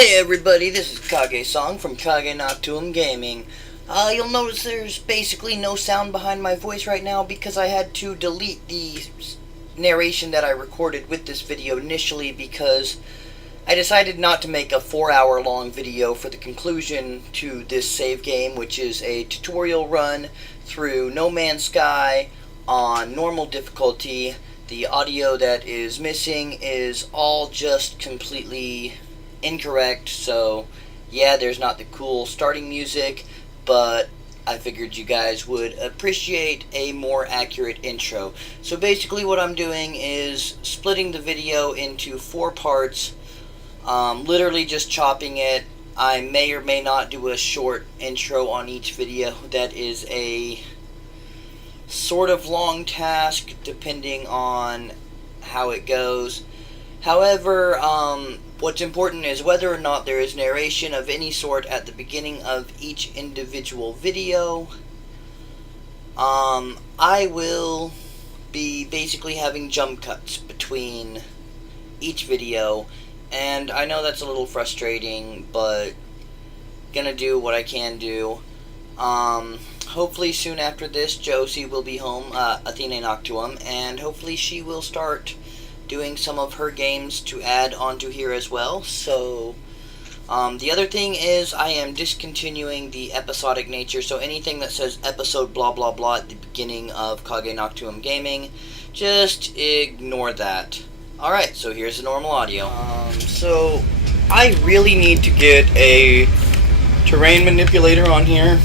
Hey everybody, this is Kage from KageNotuumGaming. You'll notice there's basically no sound behind my voice right now because I had to delete the narration that I recorded with this video initially because I decided not to make a 4-hour long video for the conclusion to this save game, which is a tutorial run through No Man's Sky on normal difficulty. The audio that is missing is all just completely incorrect, so yeah, there's not the cool starting music, but I figured you guys would appreciate a more accurate intro. So basically what I'm doing is splitting the video into 4 parts, literally just chopping it. I may or may not do a short intro on each video. That is a sort of long task depending on how it goes. However, what's important is whether or not there is narration of any sort at the beginning of each individual video. I will be basically having jump cuts between each video, and I know that's a little frustrating, but gonna do what I can do. Hopefully soon after this, Josie will be home, Athena Noctuum, and hopefully she will start doing some of her games to add onto here as well. So the other thing is I am discontinuing the episodic nature, so anything that says episode blah blah blah at the beginning of KageNotuumGaming, just ignore that. Alright, so here's the normal audio. So I really need to get a terrain manipulator on here.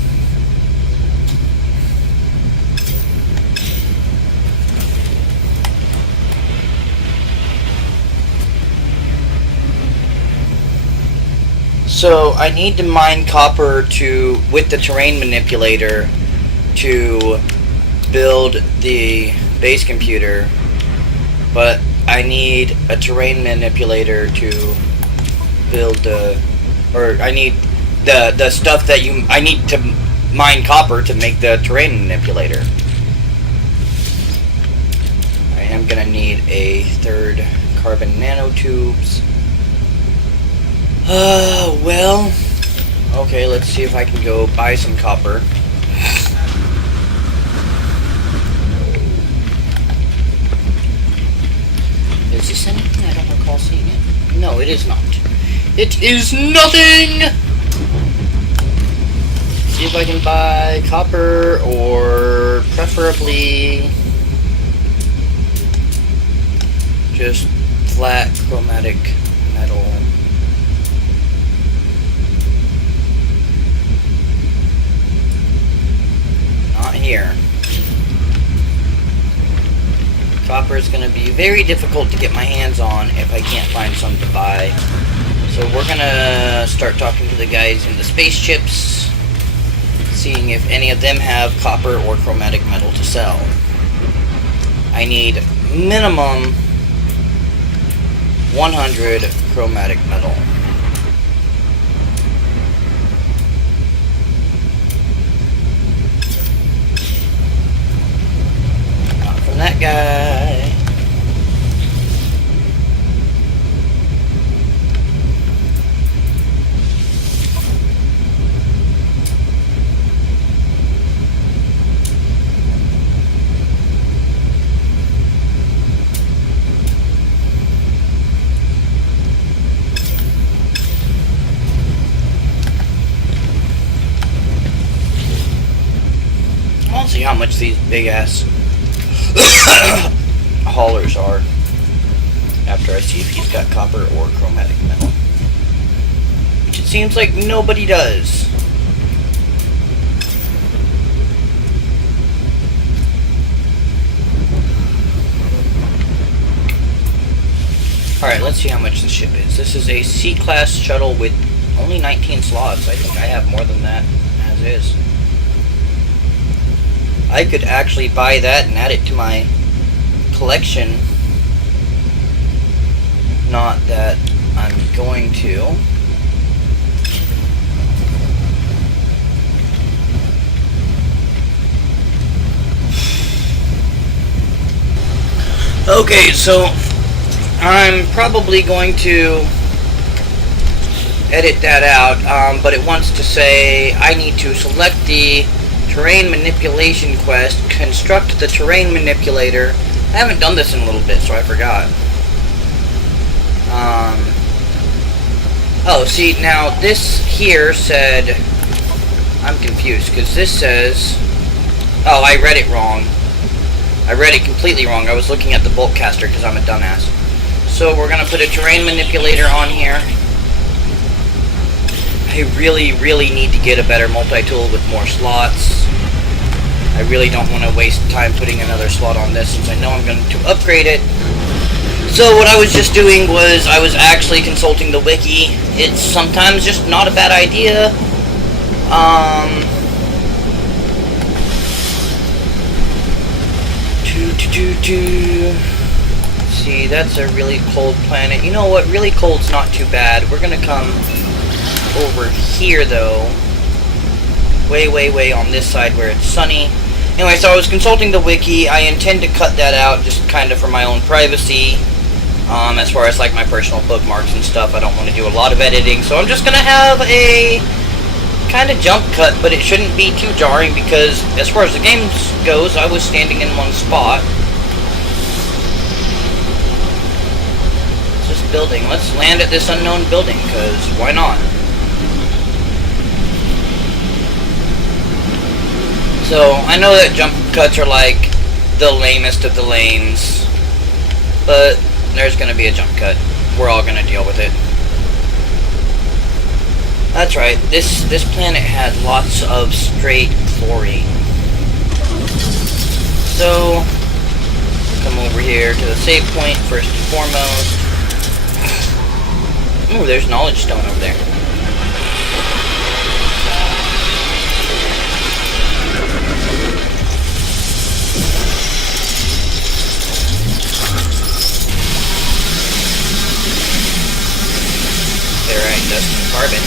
So I need to mine copper with the terrain manipulator to build the base computer, but I need a terrain manipulator to build I need the stuff that I need to mine copper to make the terrain manipulator. I am gonna need a 3rd carbon nanotubes. Well, okay, let's see if I can go buy some copper. Is this anything? I don't recall seeing it. No, it is not. It is nothing! See if I can buy copper, or preferably just flat chromatic metal. Here. Copper is going to be very difficult to get my hands on if I can't find some to buy. So we're going to start talking to the guys in the spaceships, seeing if any of them have copper or chromatic metal to sell. I need minimum 100 chromatic metal. That guy. I'll see how much these big ass haulers are after I see if he's got copper or chromatic metal, which it seems like nobody does. Alright, let's see how much the ship is. This is a C-class shuttle with only 19 slots. I think I have more than that as is. I could actually buy that and add it to my collection. Not that I'm going to. Okay, so I'm probably going to edit that out, but it wants to say I need to select the terrain manipulation quest, construct the terrain manipulator. I haven't done this in a little bit, so I forgot. Oh, see, now this here said, I'm confused, because this says, oh, I read it wrong. I read it completely wrong. I was looking at the bulk caster because I'm a dumbass. So we're going to put a terrain manipulator on here. I really, really need to get a better multi-tool with more slots. I really don't want to waste time putting another slot on this since I know I'm going to upgrade it. So what I was just doing was I was actually consulting the wiki. It's sometimes just not a bad idea. See, that's a really cold planet. You know what? Really cold's not too bad. We're gonna come over here though. Way on this side where it's sunny. Anyway, so I was consulting the wiki. I intend to cut that out just kind of for my own privacy. As far as like my personal bookmarks and stuff, I don't want to do a lot of editing, so I'm just gonna have a kind of jump cut, but it shouldn't be too jarring because as far as the game goes, I was standing in one spot. It's this building. Let's land at this unknown building, because why not? So, I know that jump cuts are like the lamest of the lames, but there's gonna be a jump cut. We're all gonna deal with it. That's right, this planet had lots of straight chlorine. So, come over here to the save point first and foremost. Ooh, there's knowledge stone over there. Alright, dust and carbon.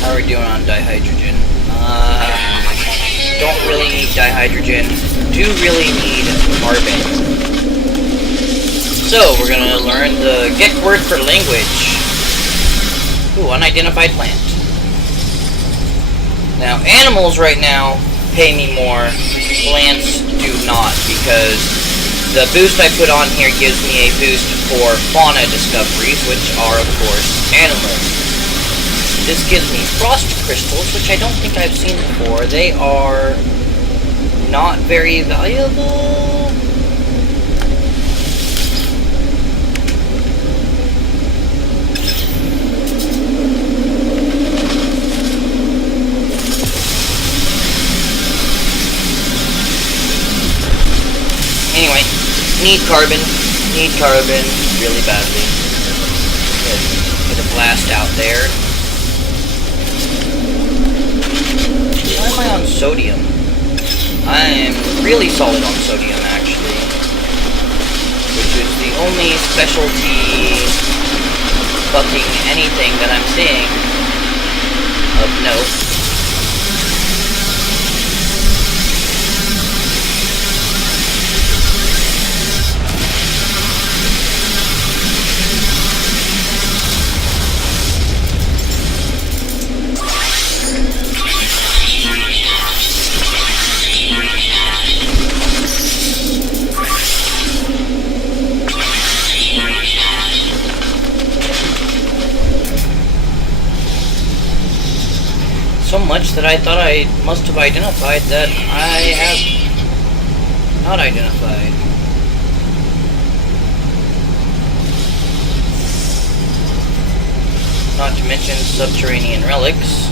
How are we doing on dihydrogen? Don't really need dihydrogen. Do really need carbon. So, we're gonna learn the get word for language. Ooh, unidentified plant. Now, animals right now pay me more. Plants do not, because the boost I put on here gives me a boost for fauna discoveries, which are, of course, animals. This gives me frost crystals, which I don't think I've seen before. They are not very valuable. Anyway, need carbon really badly. Get a blast out there. Why am I on sodium? I'm really solid on sodium, actually. Which is the only specialty fucking anything that I'm seeing of note. So much that I thought I must have identified that I have not identified. Not to mention subterranean relics.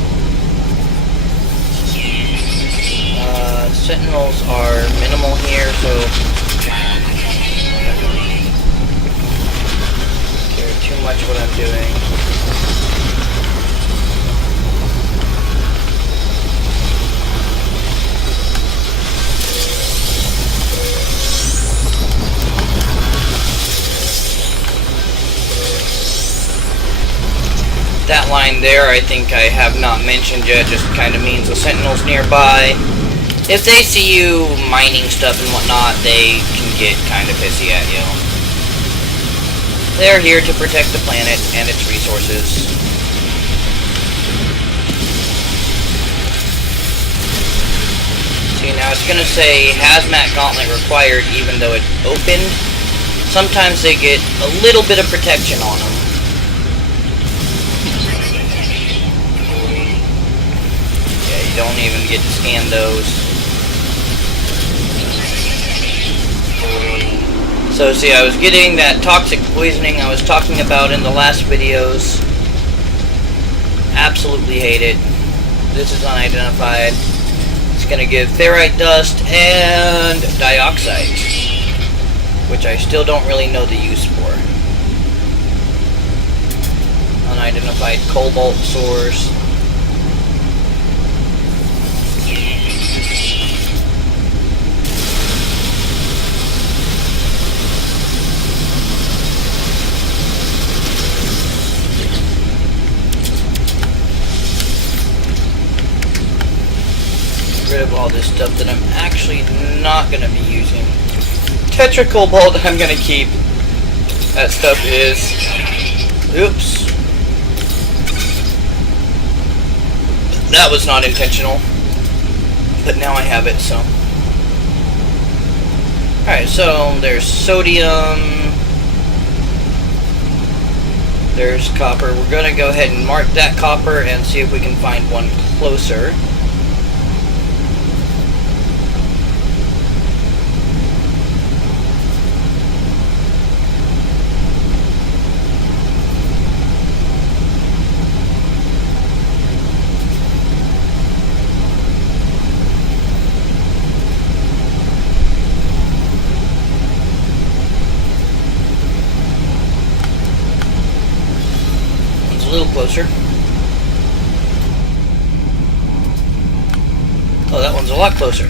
Sentinels are minimal here, so I don't really care too much what I'm doing. That line there, I think I have not mentioned yet, just kind of means the sentinels nearby. if they see you mining stuff and whatnot, they can get kind of pissy at you. They're here to protect the planet and its resources. See, now it's going to say Hazmat Gauntlet required even though it opened. Sometimes they get a little bit of protection on them. Yeah, you don't even get to scan those. So see, I was getting that toxic poisoning I was talking about in the last videos. Absolutely hate it. This is unidentified. It's going to give ferrite dust and dioxide, which I still don't really know the use for. Unidentified cobalt source. Rid of all this stuff that I'm actually not going to be using. Tetracobalt I'm going to keep. That stuff is... Oops. That was not intentional. But now I have it, so... Alright, so there's sodium. There's copper. We're going to go ahead and mark that copper and see if we can find one closer. A little closer. Oh, that one's a lot closer.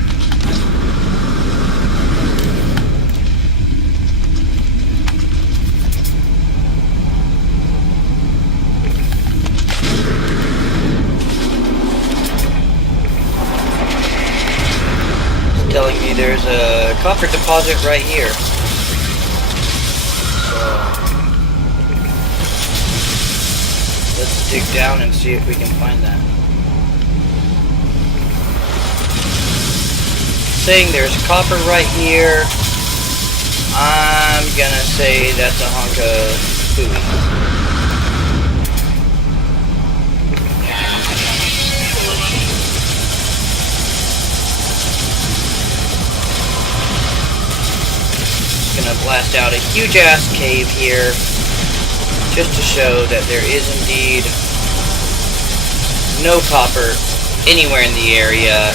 It's telling me there's a copper deposit right here. Let's dig down and see if we can find that. Saying there's copper right here. I'm gonna say that's a hunk of food. Gonna blast out a huge ass cave here. Just to show that there is indeed no copper anywhere in the area.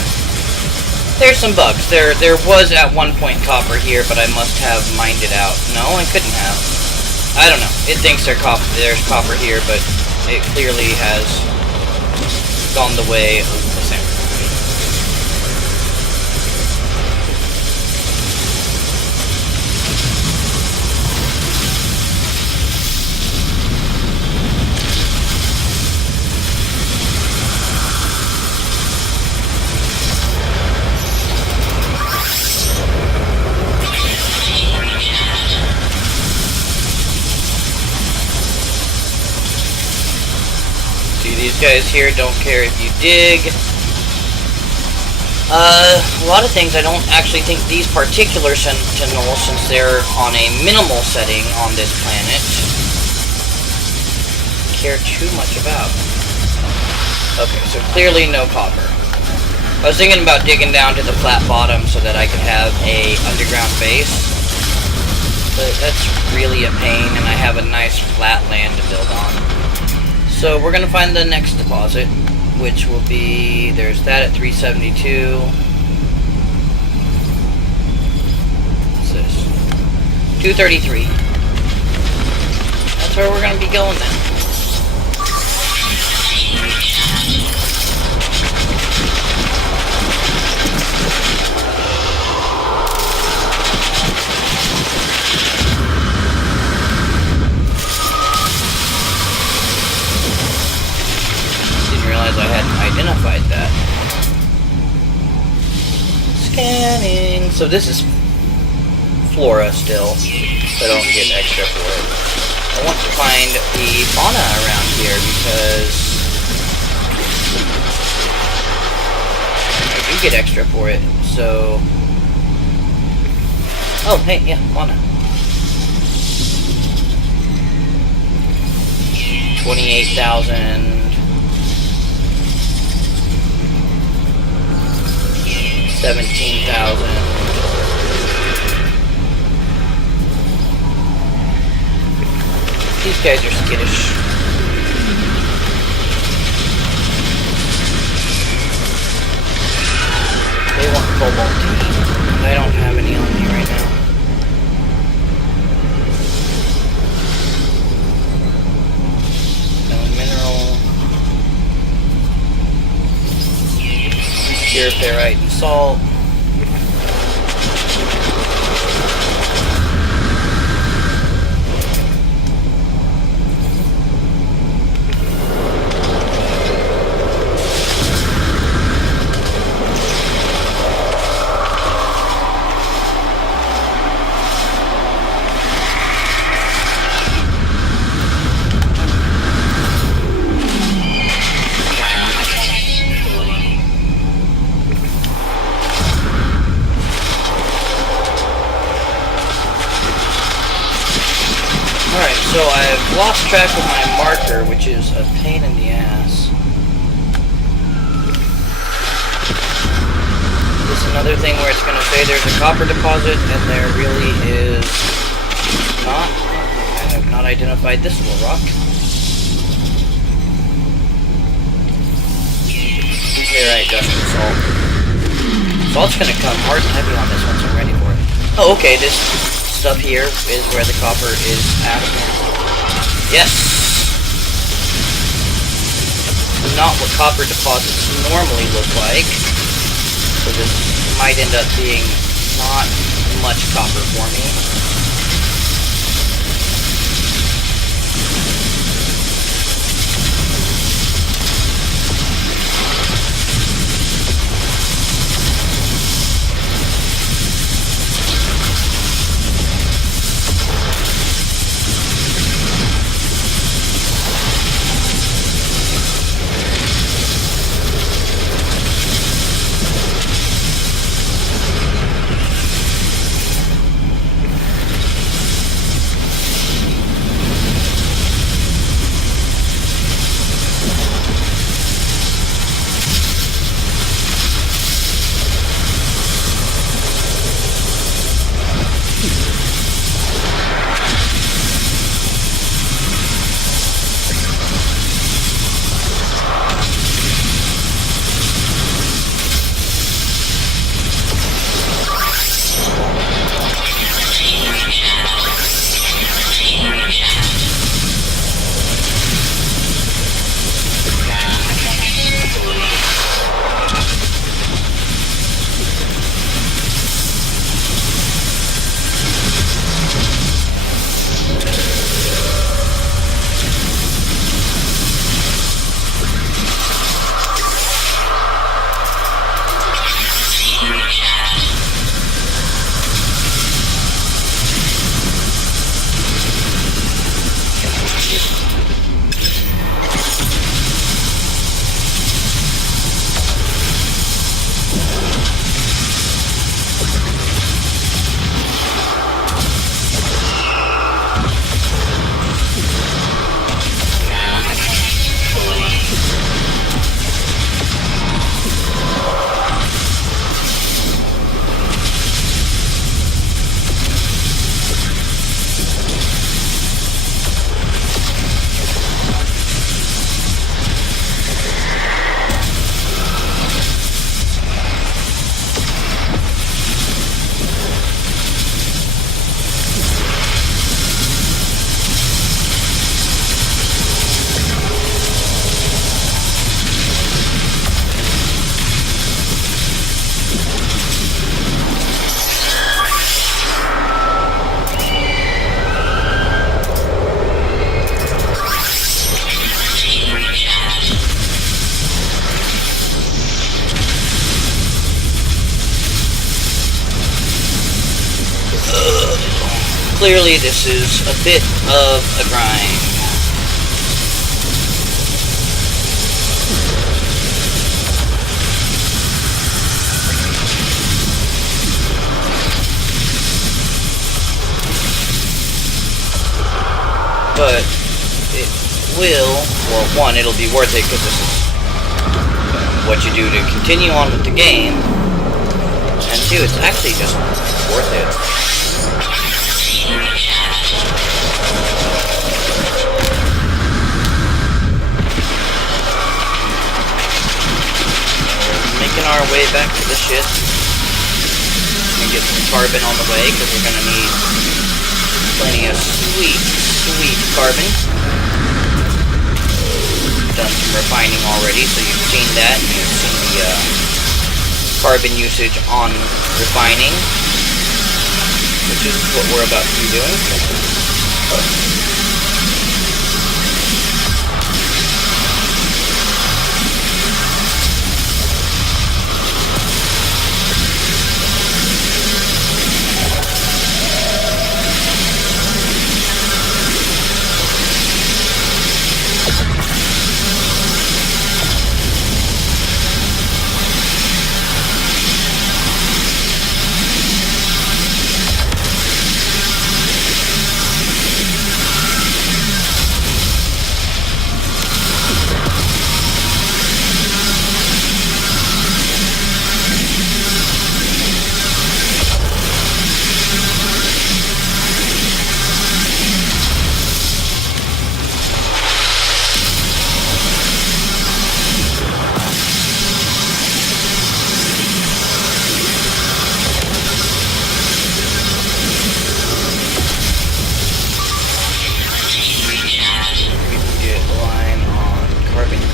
There's some bugs. There was at one point copper here, but I must have mined it out. No, I couldn't have. I don't know. It thinks there's copper here, but it clearly has gone the way of the same. These guys here don't care if you dig. A lot of things I don't actually think these particular sentinels, since they're on a minimal setting on this planet, care too much about. Okay, so clearly no copper. I was thinking about digging down to the flat bottom so that I could have a underground base, but that's really a pain, and I have a nice flat land to build on. So we're going to find the next deposit, which will be, there's that at 372. What's this? 233. That's where we're going to be going then. I hadn't identified that. Scanning. So this is flora still, so I don't get extra for it. I want to find the fauna around here because I do get extra for it. So, oh hey, yeah, fauna. 28,000. 17,000. These guys are skittish. They want cobalt. I don't have any on me right now. No mineral. Pure ferrite and salt. Alright, so I've lost track of my marker, which is a pain in the ass. This is another thing where it's going to say there's a copper deposit, and there really is not. I have not identified this little rock. Alright, dust and salt. Salt's going to come hard and heavy on this one, so I'm ready for it. Oh, okay, this stuff here is where the copper is at. Yes! Not what copper deposits normally look like. So this might end up being not much copper for me. clearly this is a bit of a grind. But it will, well, one, it'll be worth it because this is what you do to continue on with the game, and two, it's actually just worth it. We're making our way back to the ship and get some carbon on the way because we're going to need plenty of sweet carbon. Done some refining already, so you've seen that. You've seen the carbon usage on refining, which is what we're about to be doing.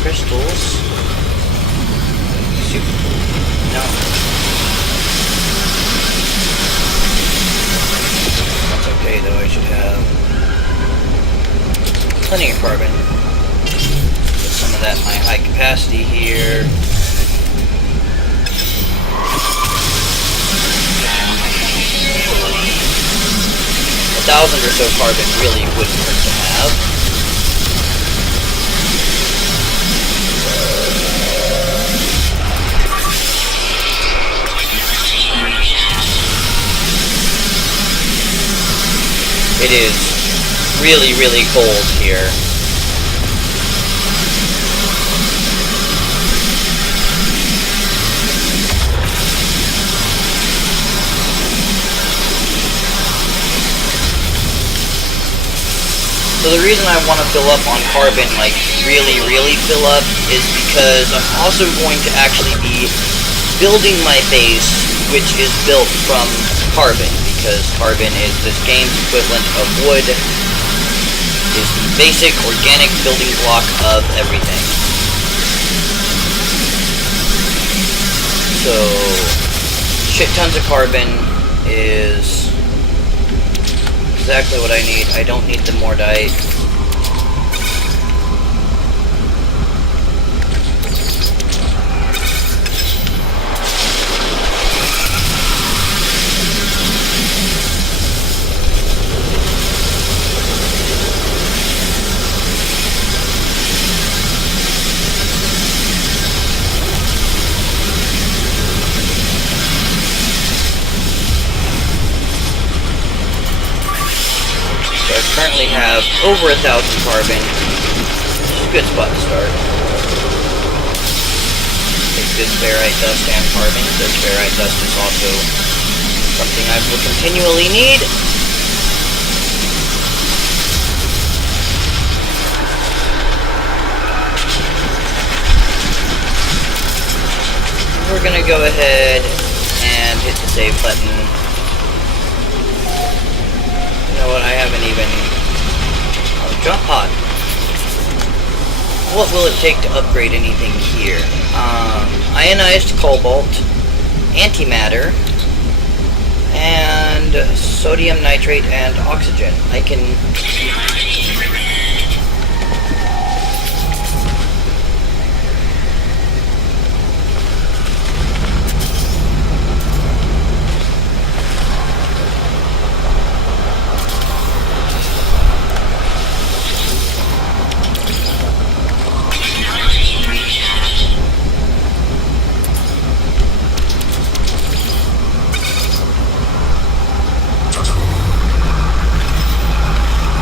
Crystals. No. That's okay though, I should have plenty of carbon. Put some of that in my high capacity here. 1,000 or so carbon really wouldn't hurt to have. It is really, really cold here. So the reason I want to fill up on carbon, like really, really fill up, is because I'm also going to actually be building my base, which is built from carbon. Because carbon is this game's equivalent of wood, is the basic organic building block of everything. So, shit tons of carbon is exactly what I need. I don't need the Mordite. Currently have over 1,000 carbon. It's a good spot to start. Take this ferrite dust and carbon. This ferrite dust is also something I will continually need. We're gonna go ahead and hit the save button. You know what, I haven't even... Oh, drop pod. What will it take to upgrade anything here? Ionized cobalt, antimatter, and sodium nitrate and oxygen. I can...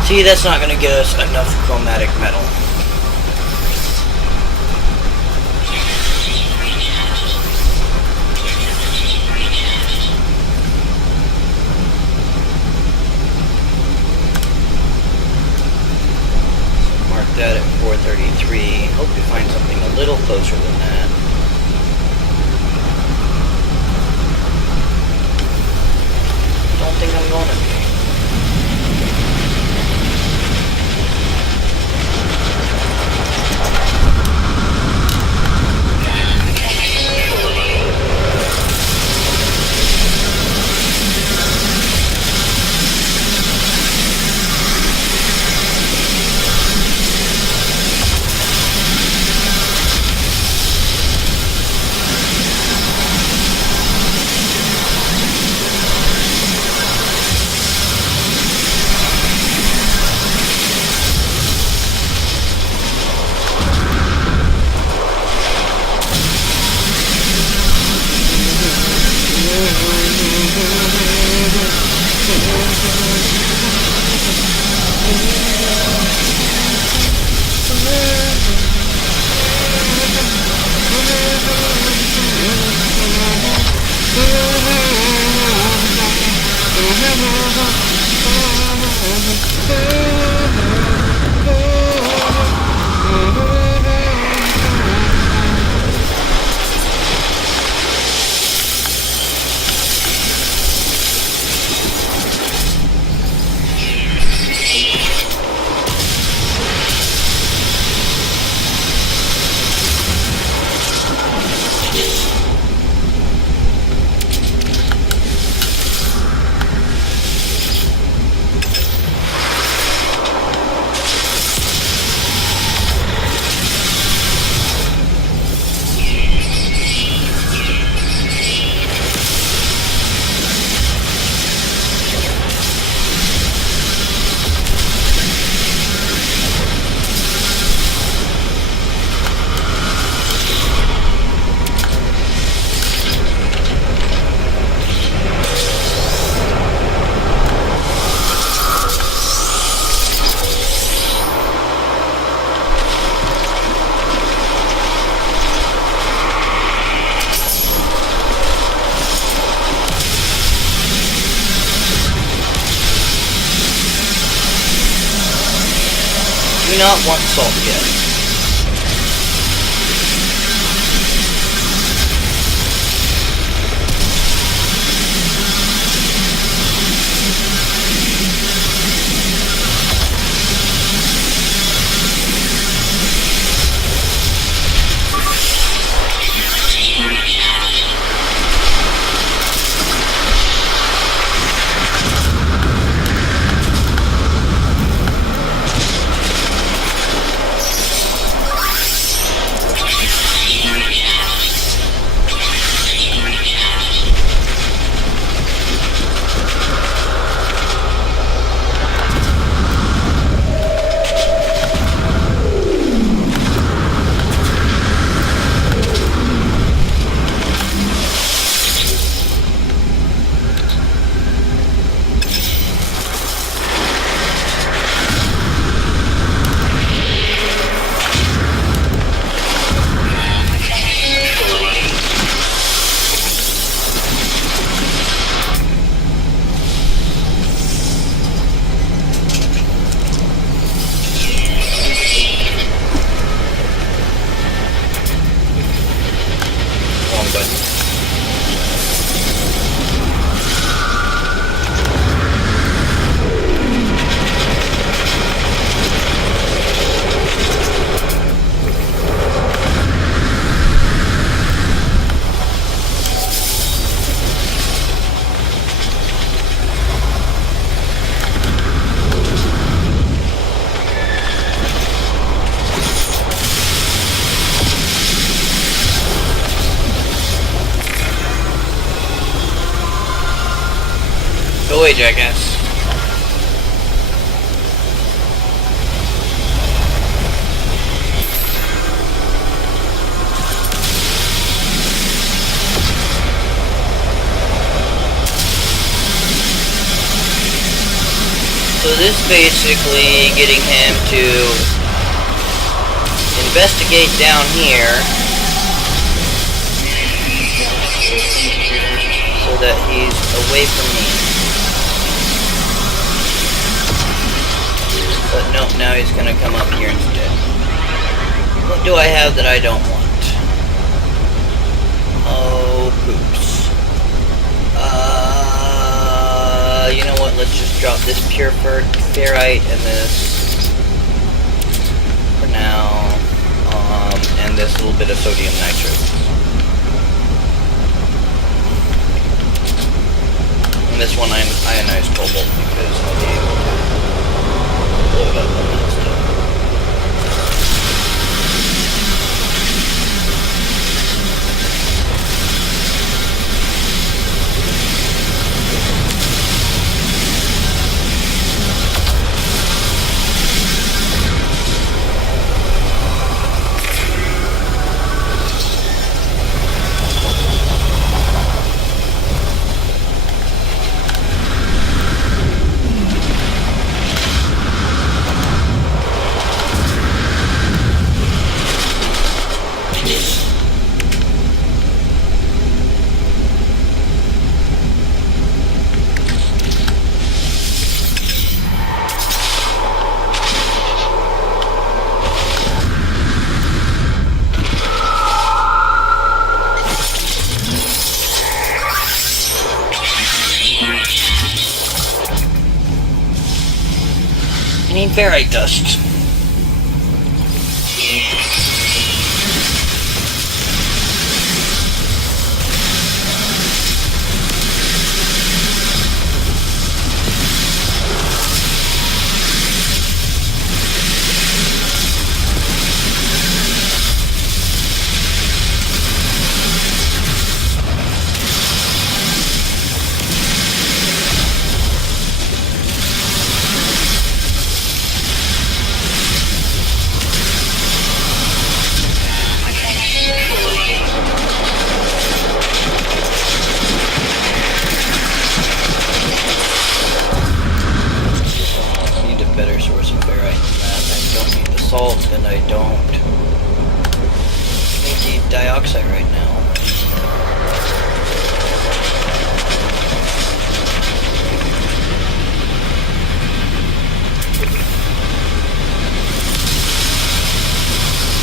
See, that's not going to get us enough chromatic metal. Mark that at 433. Hope to find something a little closer than that. Don't think I'm going to be. Do not want salt yet. Go away, jackass. So this basically getting him to investigate down here so that he's away from me. But nope, now he's gonna come up here instead. What do I have that I don't want? Oh, poops. You know what? Let's just drop this pure ferrite and this for now. And this little bit of sodium nitrate. And this one ionized cobalt because I'll be able to blow it up on that stuff. I need ferrite dust. Salt, and I don't need dioxide right now.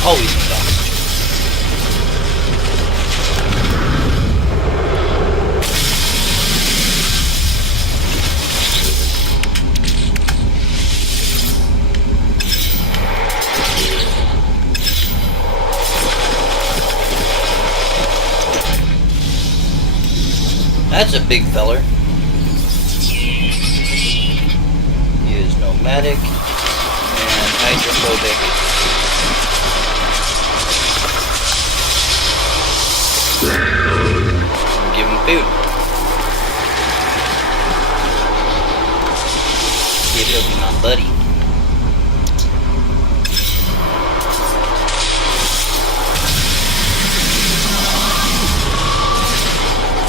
Always need oxygen. That's a big feller. He is nomadic and hydrophobic. Give him food. See if he'll be my buddy.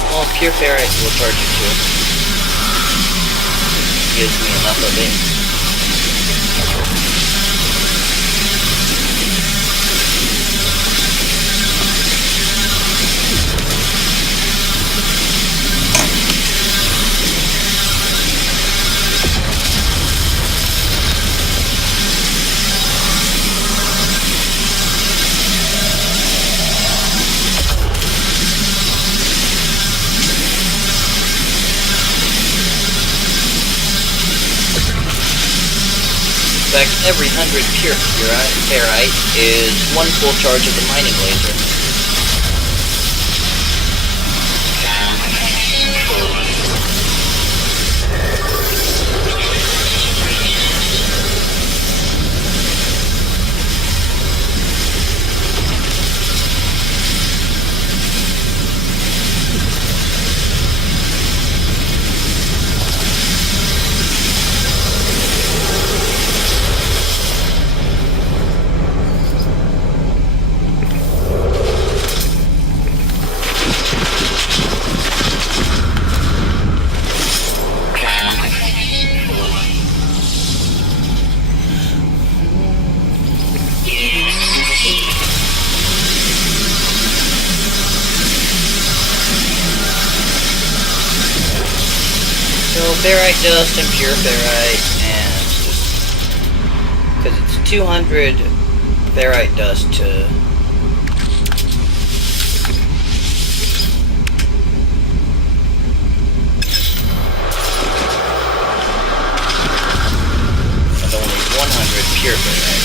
Well, pure ferrite will charge you too. Gives me enough of it. In fact, every 100 pure ferrite is one full charge of the mining laser. So ferrite dust and pure ferrite, and just because it's 200 ferrite dust to and only 100 pure ferrite.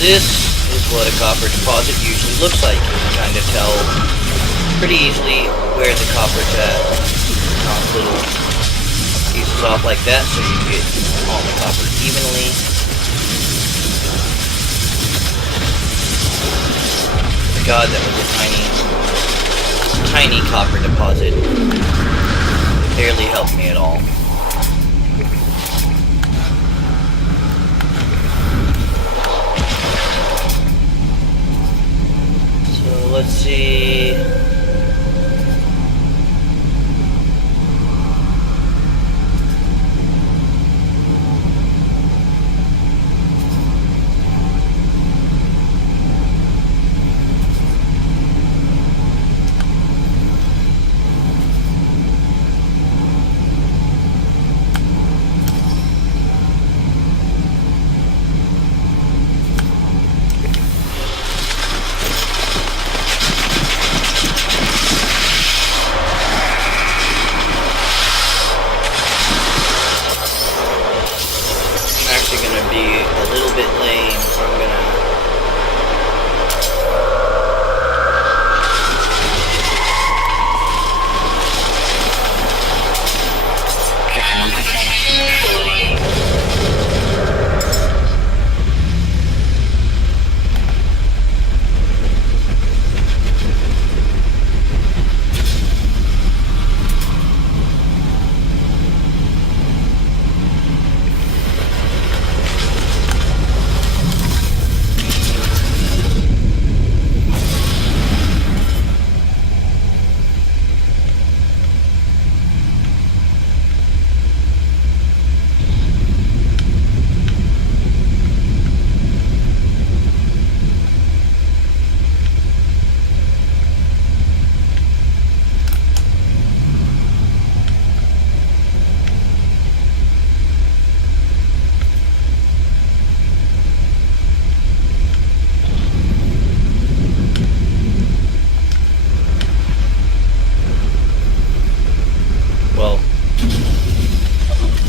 This is what a copper deposit usually looks like. You can kind of tell pretty easily where the copper's at. Knock little pieces off like that so you get all the copper evenly. God, that was a tiny copper deposit. It barely helped me at all. Let's see.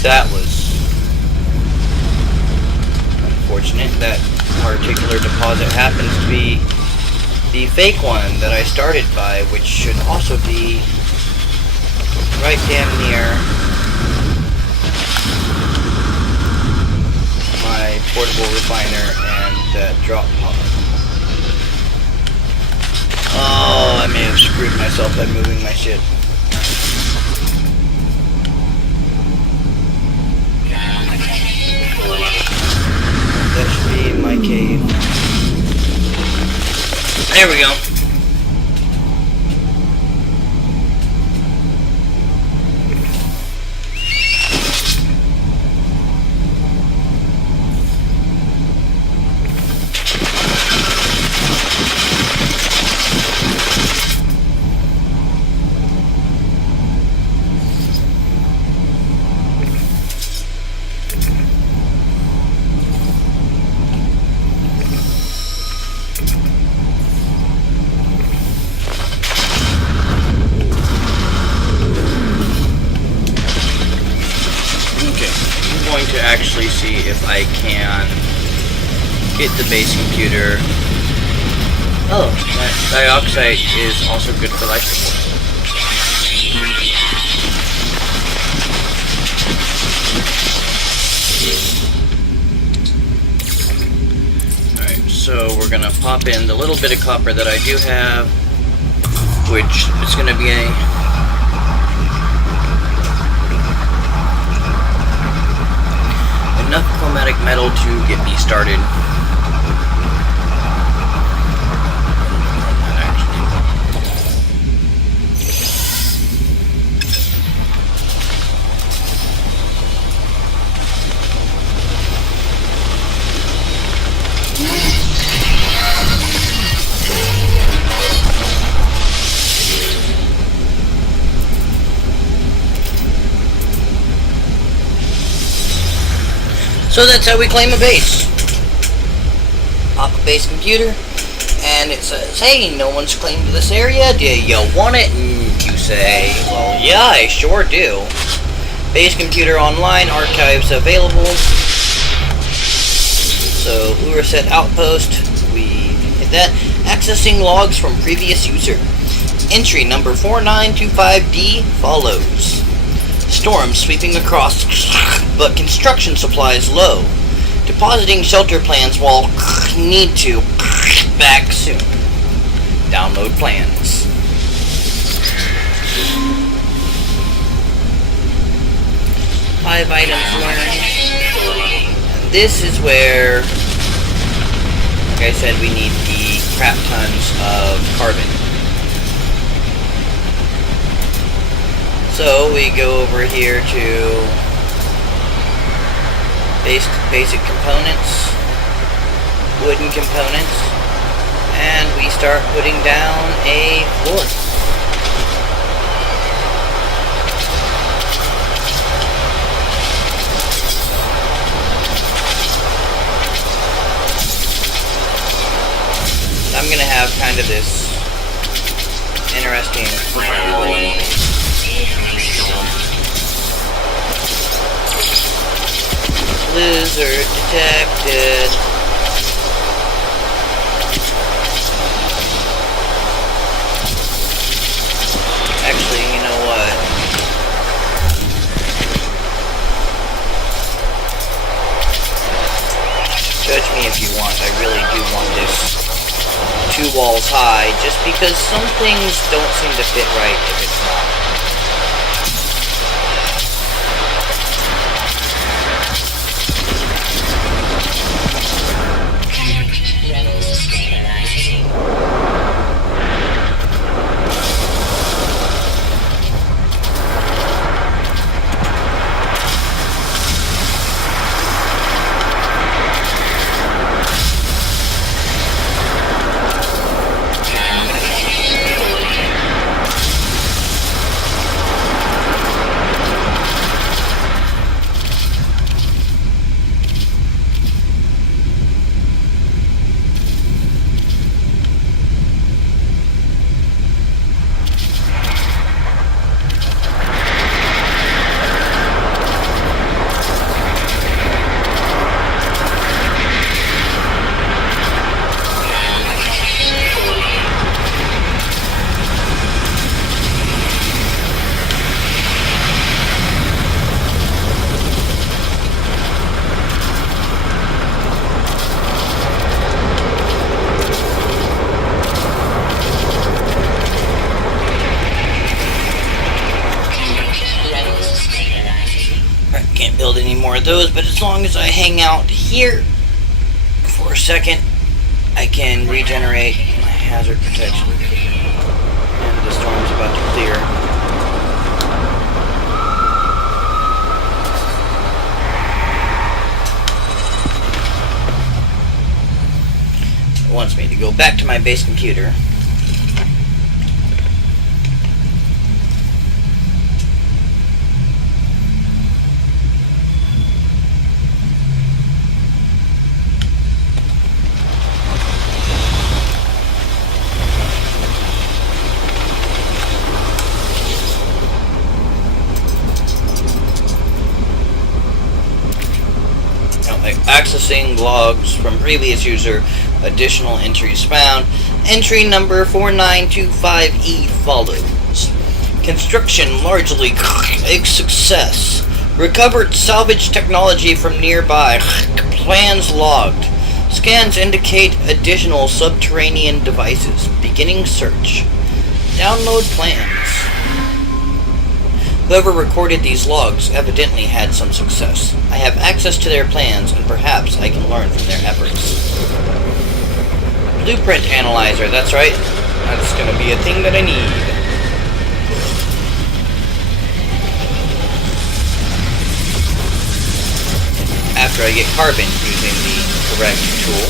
That was unfortunate. That particular deposit happens to be the fake one that I started by, which should also be right damn near my portable refiner and that drop pod. Oh, I may have screwed myself by moving my shit. That should be my cave. There we go. going to actually see if I can get the base computer. Oh, that dioxide is also good for life support. Alright, so we're gonna pop in the little bit of copper that I do have, which is gonna be enough chromatic metal to get me started. So that's how we claim a base. Pop a base computer, and it says, hey, no one's claimed this area, do you want it? And you say, well, yeah, I sure do. Base computer online, archives available. So, Uraset outpost, we hit that. Accessing logs from previous user. Entry number 4925D follows. Storm sweeping across, but construction supplies low. Depositing shelter plans while need to. Back soon. Download plans. Five items learned. And this is where, like I said, we need the crap tons of carbon. So we go over here to basic components, wooden components, and we start putting down a floor. I'm gonna have kind of this interesting Lizard detected. Actually, you know what? Judge me if you want. I really do want this 2 walls high, just because some things don't seem to fit right if it's not. Build any more of those, but as long as I hang out here for a second, I can regenerate my hazard protection. And the storm's about to clear. It wants me to go back to my base computer. Accessing logs from previous user. Additional entries found. Entry number 4925E follows. Construction largely a success. Recovered salvage technology from nearby. Plans logged. Scans indicate additional subterranean devices. Beginning search. Download plans. Whoever recorded these logs evidently had some success. I have access to their plans, and perhaps I can learn from their efforts. Blueprint analyzer, that's right. That's gonna be a thing that I need. After I get carbon using the correct tool.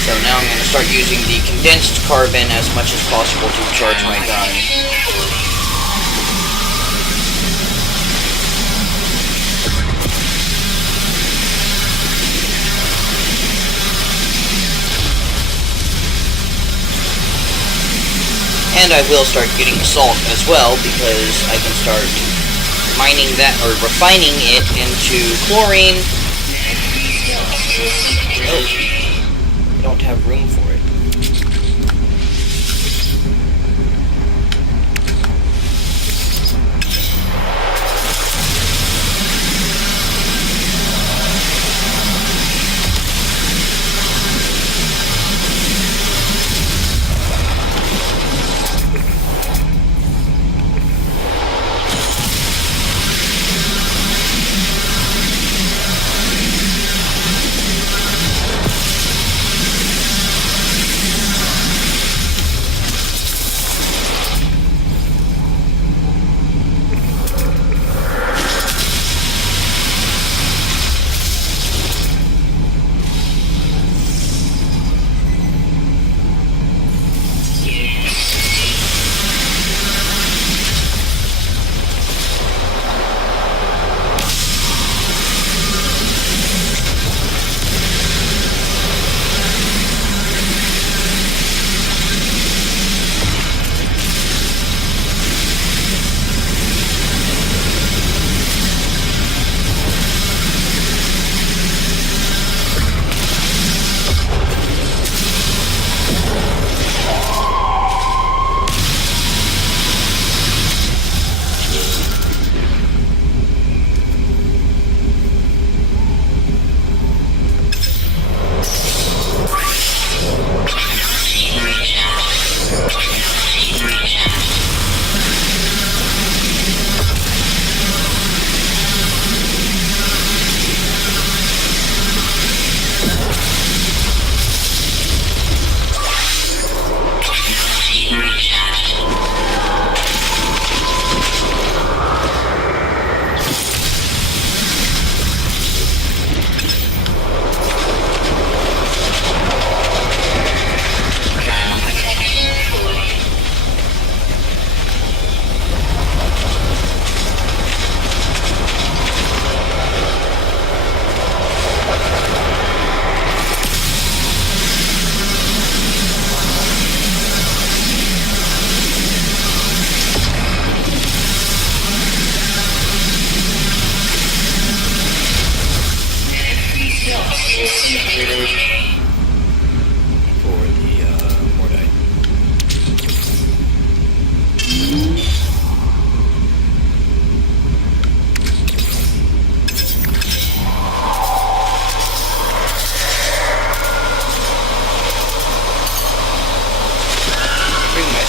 So now I'm going to start using the condensed carbon as much as possible to charge my gun. And I will start getting salt as well, because I can start mining that, or refining it into chlorine. Oh, I don't have room for it.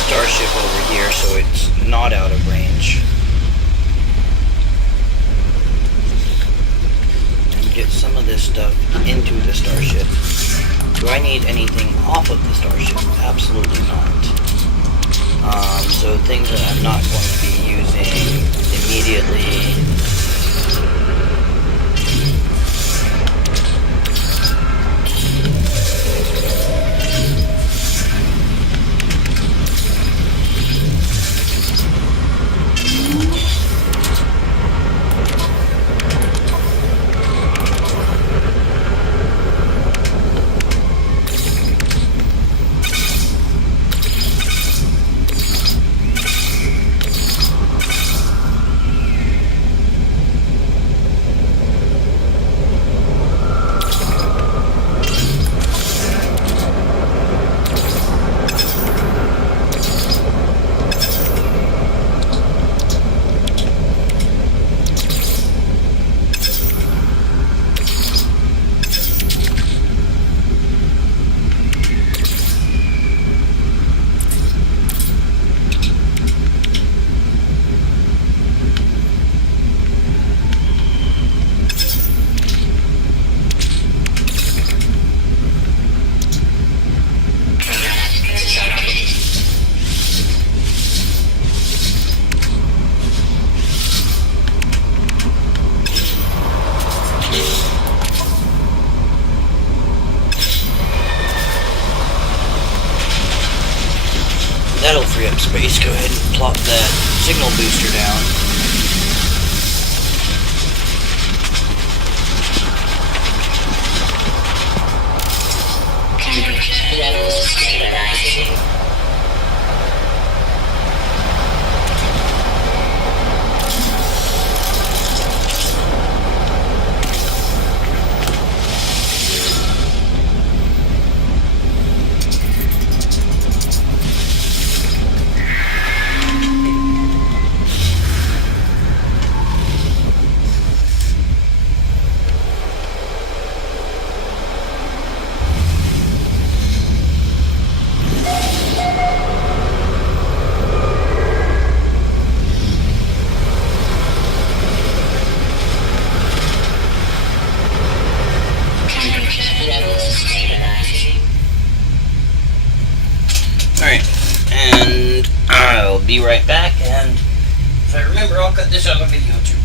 Starship over here so it's not out of range. And get some of this stuff into the starship. Do I need anything off of the starship? Absolutely not. So things that I'm not going to be using immediately. that'll free up space. Go ahead and plop that signal booster down. Levels stabilizing. Alright, and I'll be right back, and if I remember, I'll cut this out of the video too.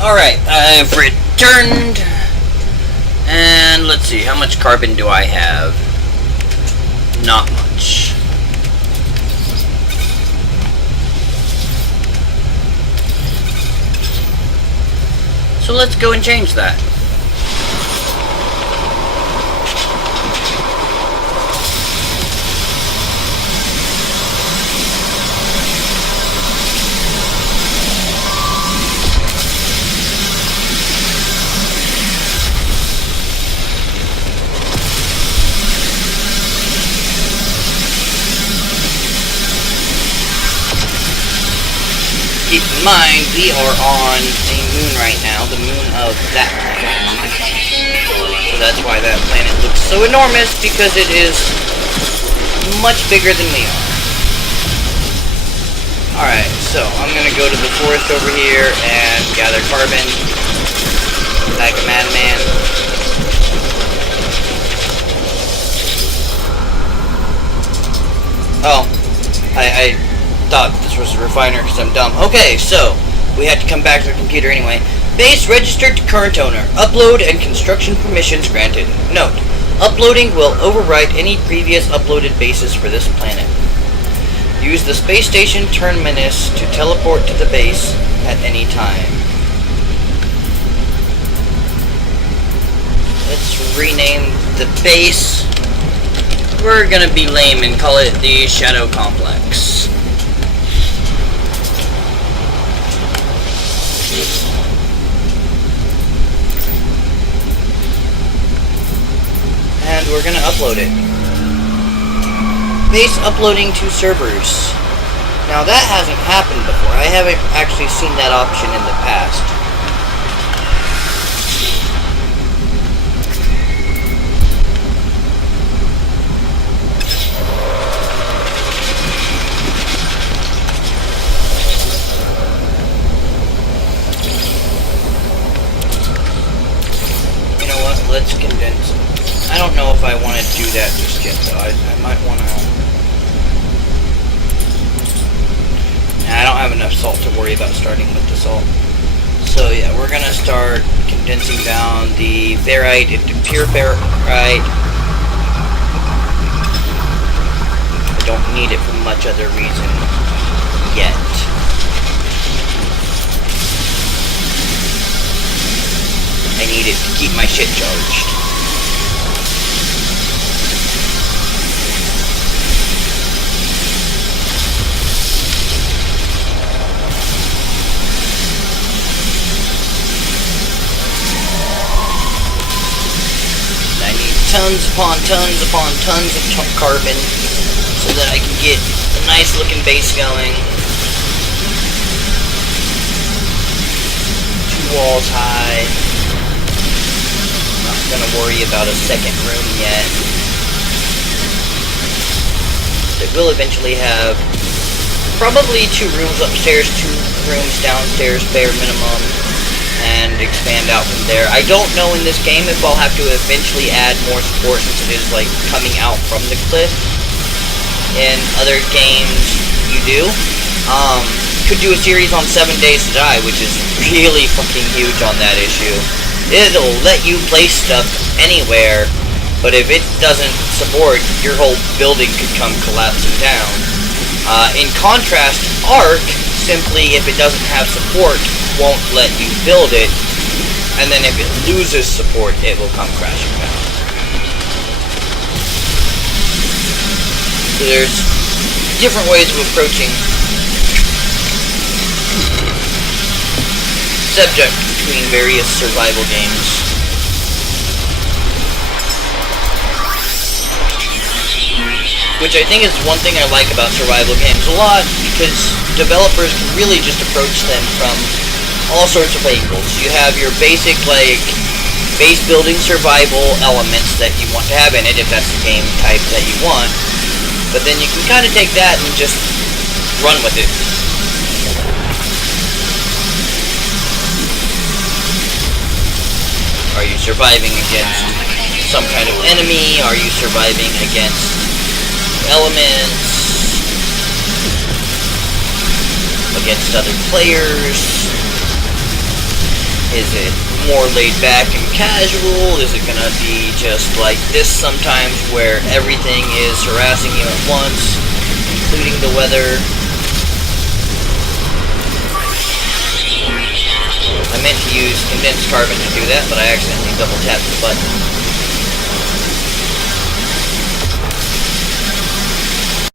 Alright, I've returned, and let's see, how much carbon do I have? Not much. So let's go and change that. Keep in mind, we are on a moon right now, the moon of that planet. So that's why that planet looks so enormous, because it is much bigger than we are. Alright, so I'm gonna go to the forest over here and gather carbon like a madman. Oh, I thought this was a refiner because I'm dumb. Okay, so we had to come back to the computer anyway. Base registered to current owner. Upload and construction permissions granted. Note, uploading will overwrite any previous uploaded bases for this planet. Use the space station terminus to teleport to the base at any time. Let's rename the base. We're gonna be lame and call it the Shadow Complex. And we're gonna upload it. Base uploading to servers. Now that hasn't happened before. I haven't actually seen that option in the past. You know what? Let's condense. I don't know if I want to do that just yet, though. I might want to... I don't have enough salt to worry about starting with the salt. So yeah, we're gonna start condensing down the ferrite into pure ferrite. I don't need it for much other reason yet. I need it to keep my shit charged. Tons upon tons of carbon so that I can get a nice looking base going. 2 walls high. Not gonna worry about a second room yet. It will eventually have probably 2 rooms upstairs, 2 rooms downstairs, bare minimum, and expand out from there. I don't know in this game if I'll have to eventually add more support since it is like coming out from the cliff. In other games you do. Could do a series on 7 Days to Die, which is really fucking huge on that issue. It'll let you place stuff anywhere, but if it doesn't support, your whole building could come collapsing down. In contrast, Ark, simply if it doesn't have support, won't let you build it, and then if it loses support, it will come crashing down. So there's different ways of approaching subject between various survival games. Which I think is one thing I like about survival games a lot, because developers can really just approach them from all sorts of angles. You have your basic, like, base building survival elements that you want to have in it, if that's the game type that you want. But then you can kind of take that and just run with it. Are you surviving against some kind of enemy? Are you surviving against elements? Against other players? Is it more laid back and casual? Is it gonna be just like this sometimes where everything is harassing you at once, including the weather? I meant to use condensed carbon to do that, but I accidentally double tapped the button.